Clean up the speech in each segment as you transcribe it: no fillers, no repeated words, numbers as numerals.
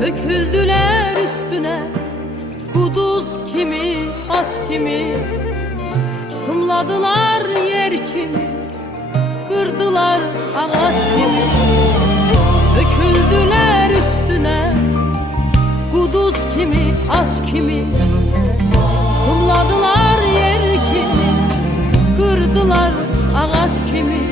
Döküldüler üstüne kuduz kimi, aç kimi, şumladılar yer kimi, kırdılar ağaç kimi. Döküldüler üstüne kuduz kimi, aç kimi, şumladılar yer kimi, kırdılar ağaç kimi.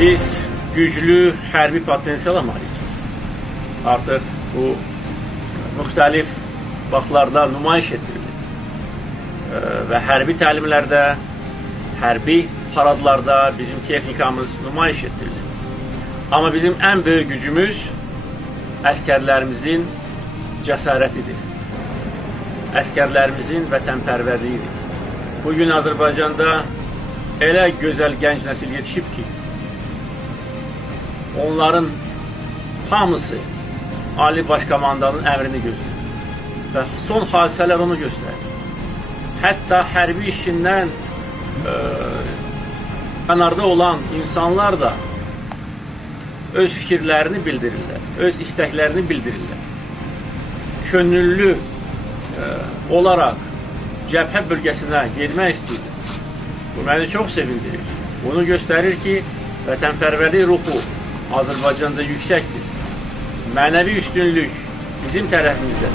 Biz güclü hərbi potensiala malik. Artıq bu müxtəlif vaxtlarda nümayiş etdirilir. Və hərbi təlimlərdə, hərbi paradlarda bizim texnikamız nümayiş etdirilir. Amma bizim ən böyük gücümüz əskərlərimizin cəsarətidir. Əskərlərimizin vətənpərvərliyidir. Bugün Azərbaycanda elə gözəl gənc nəsil yetişib ki, onların hamısı Ali Başkomandanın əmrini gözləyir və son hadisələr onu göstərir. Hətta hərbi işindən kənarda olan insanlar da öz fikirlərini bildirirlər, öz istəklərini bildirirlər. Könüllü olaraq cəbhə bölgəsinə getmək istəyir. Bu məni çox sevindirir. Bunu göstərir ki, vətənpərvərlik ruhu Azərbaycanda yüksəkdir. Mənəvi üstünlük bizim tərəfimizdə.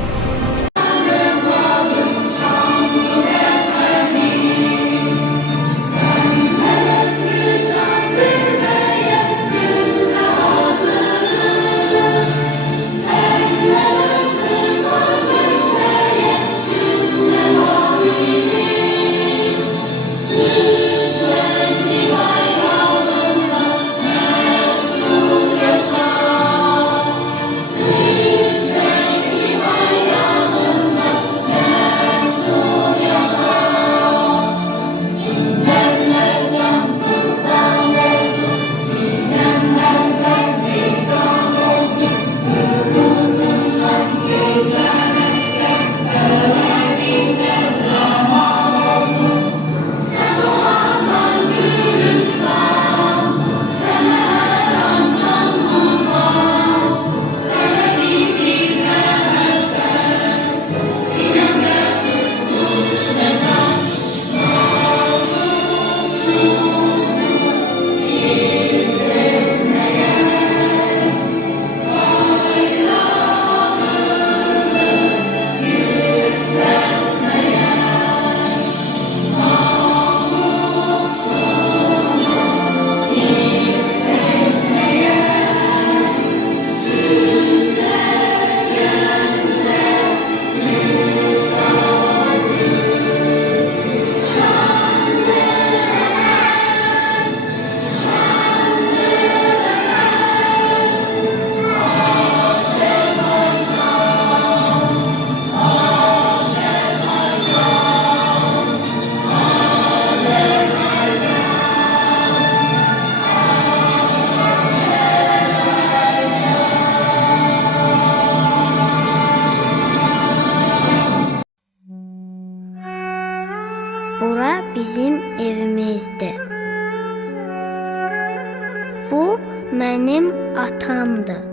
mənim atamdır.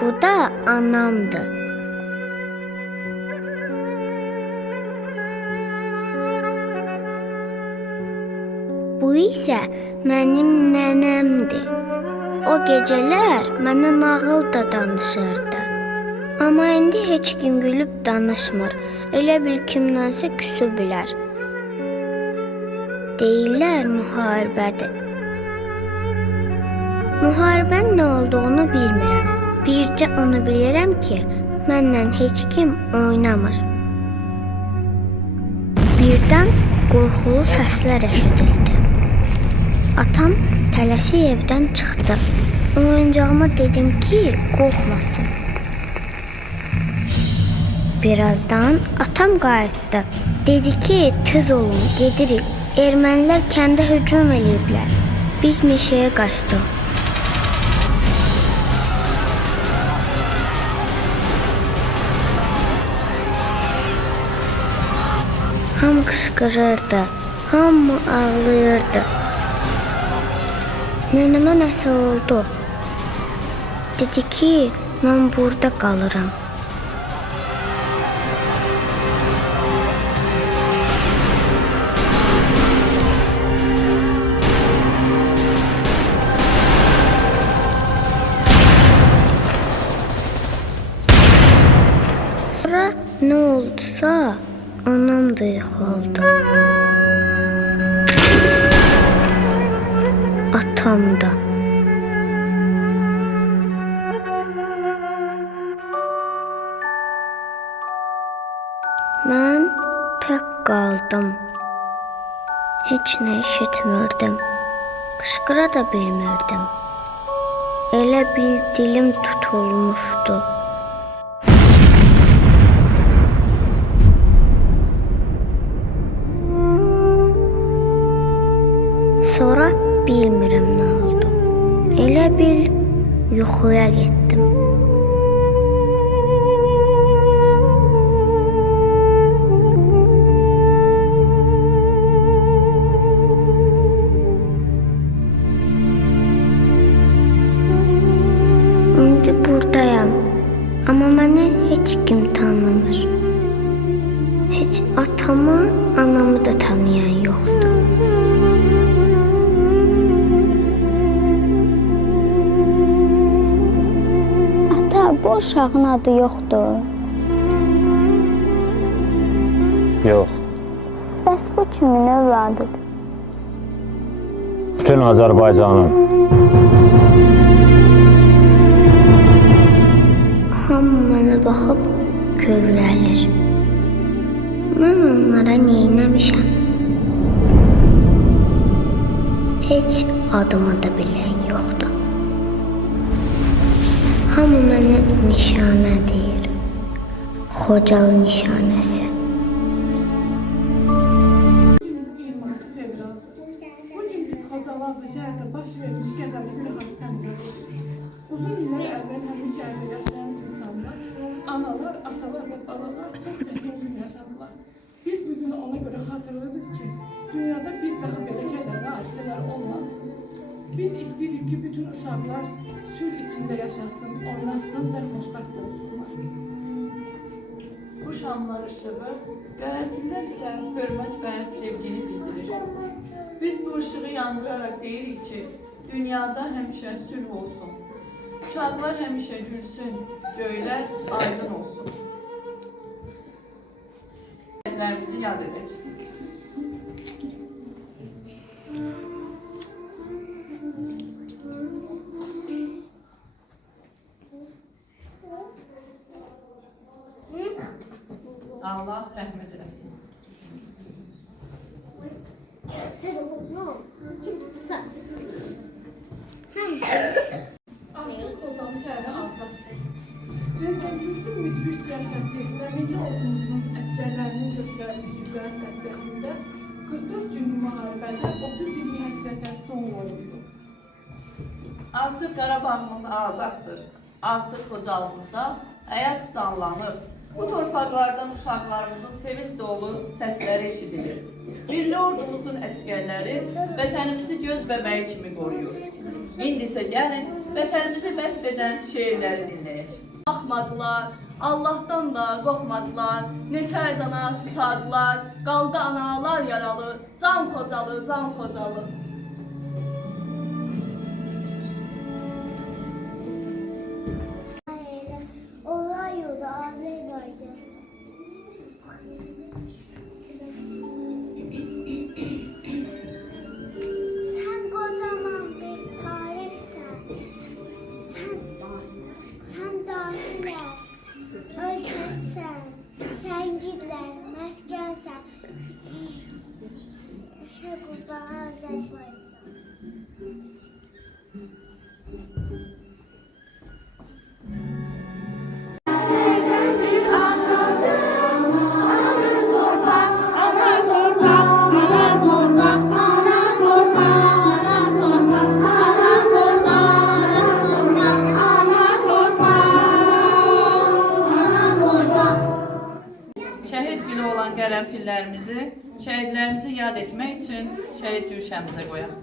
Bu da anamdır. Bu isə mənim nənəmdir. O gecələr mənə nağıl da danışırdı. Amma indi heç kim gülüb danışmır. Elə bil kimdənsə küsüblər. Deyirlər müharibədir. Müharibənin nə olduğunu bilmirəm. Bircə onu bilirəm ki, məndən heç kim oynamır. Birdən qorxulu səslər eşidildi. Atam tələsik evdən çıxdı. Oyuncağıma dedim ki, qorxmasın. Birazdan atam qayıtdı. Dedi ki, tez olun, gedirik. Ermənilər kəndə hücum eləyiblər. Biz meşəyə qaçdıq. Hamı qışqırırdı, hamı ağlayırdı. Nənəmə nəsə oldu. Dedi ki, mən burada qalıram. Sonra nə oldusa, anam da yox oldu. Atam da. Mən tək qaldım. Heç nə eşitmirdim. Qışqıra da bilmirdim. Elə bil dilim tutulmuşdu. Sonra bilmirəm nə oldu. Elə bil yuxuya getdim. İndi buradayam. Amma məni heç kim tanımır. Heç atamı, anamı da tanıyan yoxdur. Bu uşağın adı yoxdur. Yox. Bəs bu kimin övladıdır? Bütün Azərbaycanın. Hamı mənə baxıb kövrəlir. Mən onlara neynəmişəm? Heç adımı da bilən yoxdur. Hamı mənə nişanə deyir. Xocalı nişanəsi. Bugün biz Xocalı şəhərdə baş vermiş qədərli bir hadisəni görürük. Uzun illər əvvəl həmin şəhərdə yaşayan insanlar, analar, atalar və babalar çox çətin yaşadılar. Biz bugün ona görə xatırladıq ki, dünyada bir daha belə qədərli hadisələr olmasın. Biz istəyirik ki, bütün uşaqlar sülh içində yaşasın, oynasın və xoşbəxt olsunlar. Bu şamlar işığı, qərənfillər isə hörmət və sevgini bildirir. Biz bu ışığı yandıraraq deyirik ki, dünyada həmişə sülh olsun. Uşaqlar həmişə gülsün, göylər aydın olsun. Lərimizi yad edəcək. Allah rəhmət eləsin. Artıq Xocalı şəhəri azaddır. Prezidentimizin müdrik siyasəti və milli ordumuzun əsgərlərinin göstərdiyi şücaət nəticəsində 44 günlük müharibədə 30 illik həsrətə son qoyuldu. Artıq Qarabağımız azaddır. Artıq Xocalımızda həyat canlanır. Bu torpaqlardan uşaqlarımızın sevinç dolu səsləri eşidilir. Milli ordumuzun əsgərləri vətənimizi göz bəbəyi kimi qoruyur. İndi isə gəlin vətənimizi vəsf edən şeirləri dinləyək. Baxmadılar, Allah'tan da qorxmadılar, neçə cana susadılar, qaldı analar yaralı, can xocalı, can xocalı. Olay yolu Azerbaycan. Sen kocaman bir tarihsen. Sen dahiler, ölçüsen. Sen gidler, meskensen. Yaşa kurban Azerbaycan. Şəhid günü olan qərənfillərimizi, şəhidlərimizi yad etmək üçün şəhid gülşəmizə qoyaq.